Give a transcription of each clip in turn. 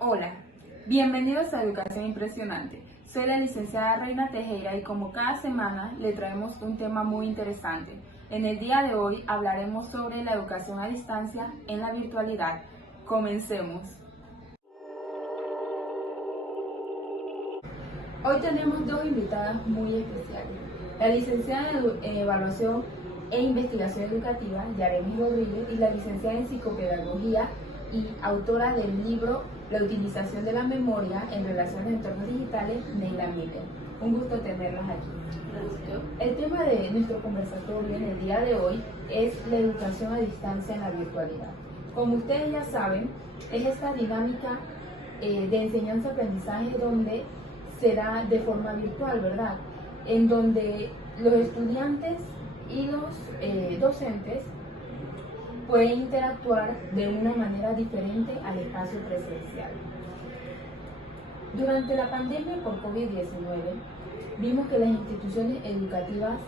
Hola, bienvenidos a Educación Impresionante. Soy la licenciada Reina Tejera y como cada semana le traemos un tema muy interesante. En el día de hoy hablaremos sobre la educación a distancia en la virtualidad. Comencemos. Hoy tenemos dos invitadas muy especiales. La licenciada en Evaluación e Investigación Educativa, Yaremi Rodríguez, y la licenciada en Psicopedagogía y autora del libro La utilización de la memoria en relación a entornos digitales, Neila Miller. Un gusto tenerlas aquí. Gracias. El tema de nuestro conversatorio en el día de hoy es la educación a distancia en la virtualidad. Como ustedes ya saben, es esta dinámica de enseñanza-aprendizaje donde se da de forma virtual, ¿verdad? En donde los estudiantes y los docentes pueden interactuar de una manera diferente al espacio presencial. Durante la pandemia por COVID-19, vimos que las instituciones educativas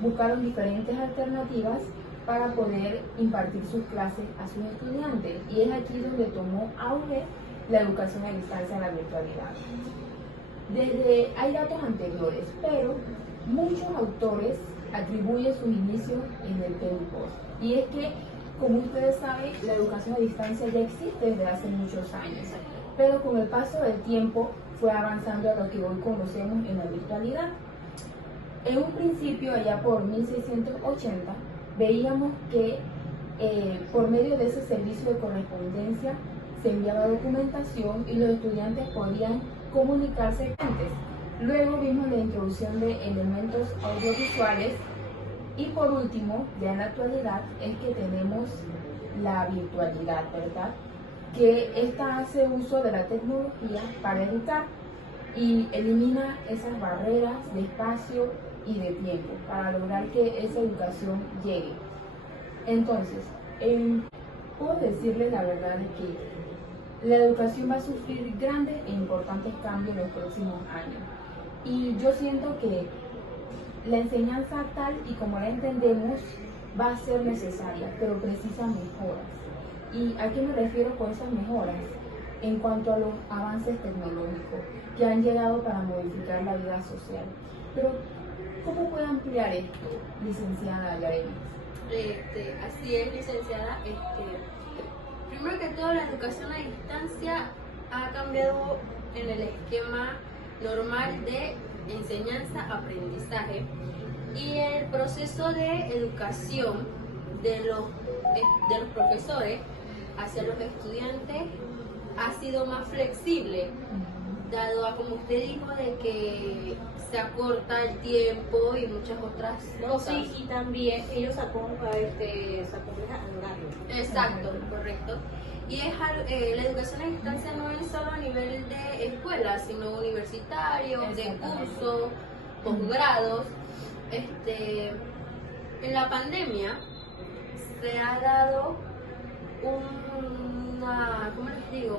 buscaron diferentes alternativas para poder impartir sus clases a sus estudiantes, y es aquí donde tomó auge la educación a distancia en la virtualidad. Hay datos anteriores, pero muchos autores atribuyen sus inicios en el post. Y es que, como ustedes saben, la educación a distancia ya existe desde hace muchos años, pero con el paso del tiempo fue avanzando a lo que hoy conocemos en la virtualidad. En un principio, allá por 1680, veíamos que por medio de ese servicio de correspondencia se enviaba documentación y los estudiantes podían comunicarse antes. Luego vimos la introducción de elementos audiovisuales y por último, ya en la actualidad, es que tenemos la virtualidad, ¿verdad? Que esta hace uso de la tecnología para educar y elimina esas barreras de espacio y de tiempo para lograr que esa educación llegue. Entonces, puedo decirles la verdad de que la educación va a sufrir grandes e importantes cambios en los próximos años. Y yo siento que la enseñanza tal y como la entendemos va a ser necesaria, pero precisa mejoras. ¿Y a qué me refiero con esas mejoras? En cuanto a los avances tecnológicos que han llegado para modificar la vida social. Pero, ¿cómo puede ampliar esto, licenciada Yaremi? Así es, licenciada. Primero que todo, la educación a distancia ha cambiado en el esquema normal de enseñanza-aprendizaje y el proceso de educación de los profesores hacia los estudiantes ha sido más flexible, dado a, como usted dijo, de que se acorta el tiempo y muchas otras cosas. Sí, y también ellos se acomplejan al horario. Exacto, correcto. Y la educación a distancia no es solo a nivel de escuela, sino universitario, de curso, posgrados. En la pandemia se ha dado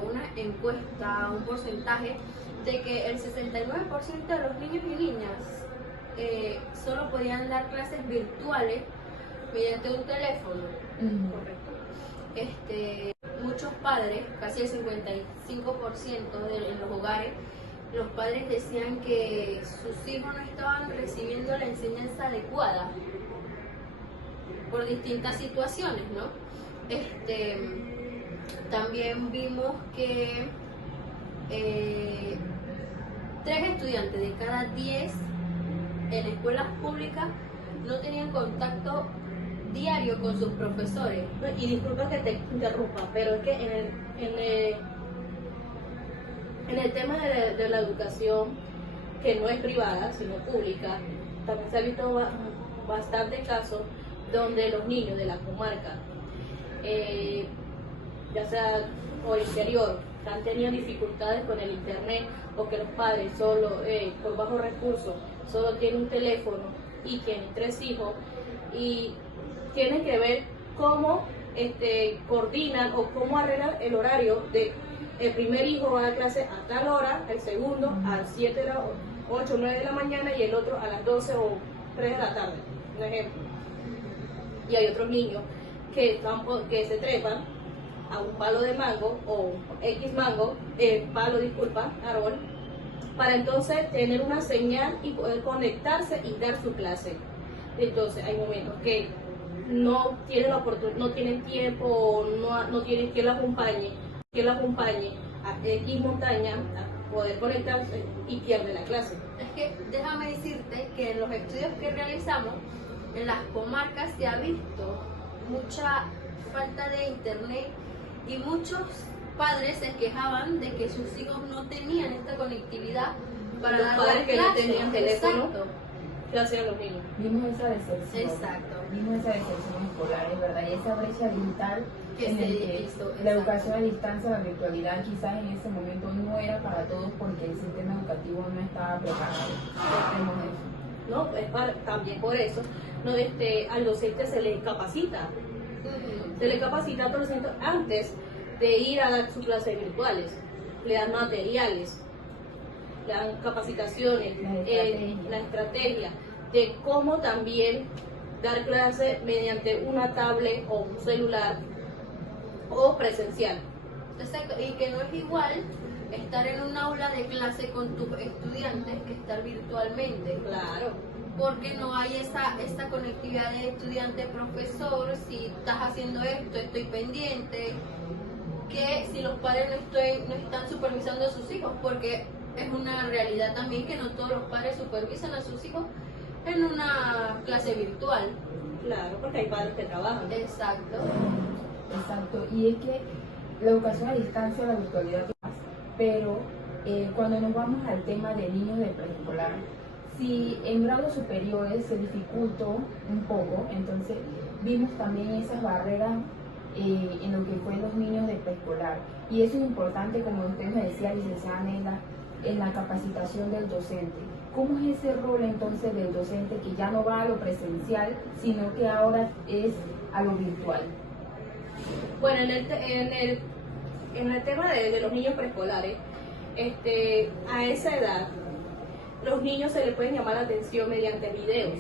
una encuesta, un porcentaje de que el 69% de los niños y niñas solo podían dar clases virtuales mediante un teléfono. Correcto. Muchos padres, casi el 55% en los hogares, los padres decían que sus hijos no estaban recibiendo la enseñanza adecuada por distintas situaciones, ¿no? También vimos que 3 estudiantes de cada 10 en escuelas públicas no tenían contacto diario con sus profesores. Y disculpa que te interrumpa, pero es que en el tema de la educación, que no es privada, sino pública, también se ha visto bastantes casos donde los niños de la comarca, ya sea o interior, han tenido dificultades con el internet, o que los padres solo, por bajos recursos, solo tienen un teléfono y tienen 3 hijos, y tienen que ver cómo coordinan o cómo arreglan el horario de el primer hijo va a clase a tal hora, el segundo a las 8 o 9 de la mañana y el otro a las 12 o 3 de la tarde, un ejemplo. Y hay otros niños que se trepan a un palo de mango o X mango, palo, disculpa, árbol, para entonces tener una señal y poder conectarse y dar su clase. Entonces hay momentos que no tienen la oportunidad, no tienen tiempo, no tienen quien la acompañe a X montaña a poder conectarse y pierde la clase. Es que déjame decirte que en los estudios que realizamos en las comarcas se ha visto mucha falta de internet y muchos padres se quejaban de que sus hijos no tenían esta conectividad para Los dar padres las que no clases. tenían teléfono. Exacto. ¿Qué hacían los niños? Vimos esa decepción. Exacto. Vimos esa decepción escolar, es verdad, y esa brecha digital Que en se el que hizo, la exacto. educación a distancia, la virtualidad quizás en ese momento no era para todos porque el sistema educativo no estaba preparado. Vemos eso. ¿No? También por eso al docente se le capacita. Ujú. Se le capacita al docente antes de ir a dar sus clases virtuales. Le dan materiales, le dan capacitaciones, la estrategia de cómo también dar clases mediante una tablet o un celular o presencial. Exacto, y que no es igual estar en un aula de clase con tus estudiantes que estar virtualmente. Claro, Porque no hay esa conectividad de estudiante-profesor. Si estás haciendo esto, estoy pendiente. Que si los padres no están supervisando a sus hijos, porque es una realidad también que no todos los padres supervisan a sus hijos en una clase virtual. claro, porque hay padres que trabajan. Exacto. Exacto, y es que la educación a distancia, la virtualidad, pero cuando nos vamos al tema de niños de preescolar, si en grados superiores se dificultó un poco, entonces vimos también esas barreras en lo que fue los niños de preescolar. Y eso es importante, como usted me decía, licenciada Nela, en la capacitación del docente. ¿Cómo es ese rol entonces del docente que ya no va a lo presencial, sino que ahora es a lo virtual? Bueno, en el tema de los niños preescolares, a esa edad, los niños se les pueden llamar la atención mediante videos,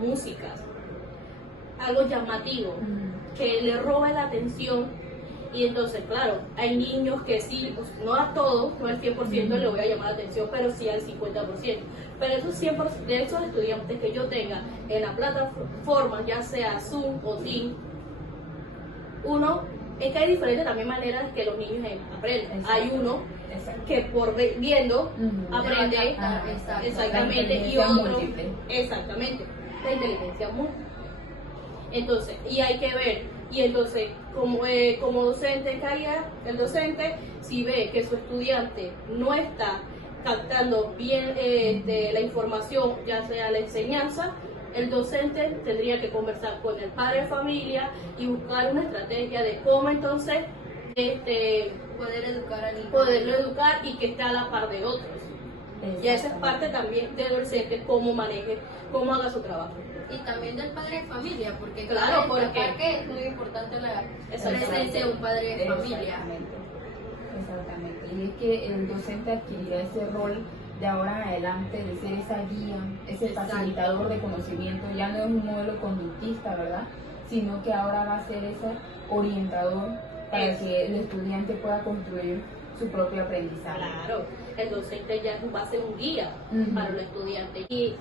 músicas, algo llamativo, que le robe la atención. Y entonces, claro, hay niños que sí, pues, no a todos, no al 100% le voy a llamar la atención, pero sí al 50%. Pero esos 100% de esos estudiantes que yo tenga en la plataforma, ya sea Zoom o Teams, es que hay diferentes también maneras que los niños aprenden. Exacto. Hay uno Exacto. que viendo aprende Ajá, exacto. exactamente, y La inteligencia otro múltiple. exactamente, la inteligencia múltiple. Entonces, y hay que ver, y entonces como docente el docente, si ve que su estudiante no está captando bien la información, ya sea la enseñanza, el docente tendría que conversar con el padre de familia y buscar una estrategia de cómo entonces Poder educar al niño. poderlo educar y que esté a la par de otros. Y esa es parte también del docente, cómo maneje, cómo haga su trabajo. Y también del padre de familia, porque Claro, cabe porque- destacar que es muy importante la Exactamente. presencia de un padre de familia. Exactamente. Y es que el docente adquirirá ese rol de ahora en adelante de ser esa guía, ese Exacto. facilitador de conocimiento. Ya no es un modelo conductista, ¿verdad? Sino que ahora va a ser ese orientador para Eso. que el estudiante pueda construir su propio aprendizaje. Claro, el docente ya va a ser un guía Ujú. para los estudiantes. Y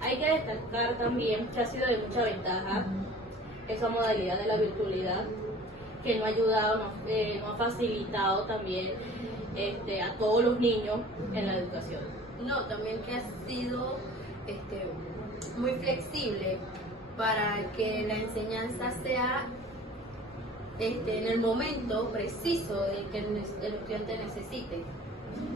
hay que destacar también que ha sido de mucha ventaja esa modalidad de la virtualidad, que nos ha ayudado, nos ha facilitado también a todos los niños en la educación. No, también que ha sido muy flexible para que la enseñanza sea en el momento preciso del que el estudiante necesite.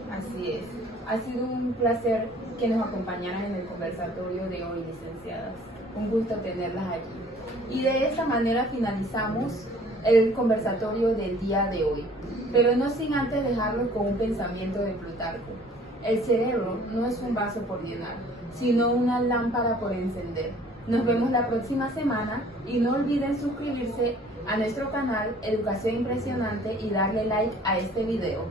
Así es. Ha sido un placer que nos acompañaran en el conversatorio de hoy, licenciadas. Un gusto tenerlas aquí. Y de esta manera finalizamos el conversatorio del día de hoy. Pero no sin antes dejarlos con un pensamiento de Plutarco. El cerebro no es un vaso por llenar, sino una lámpara por encender. Nos vemos la próxima semana y no olviden suscribirse a nuestro canal Educación Impresionante y darle like a este video.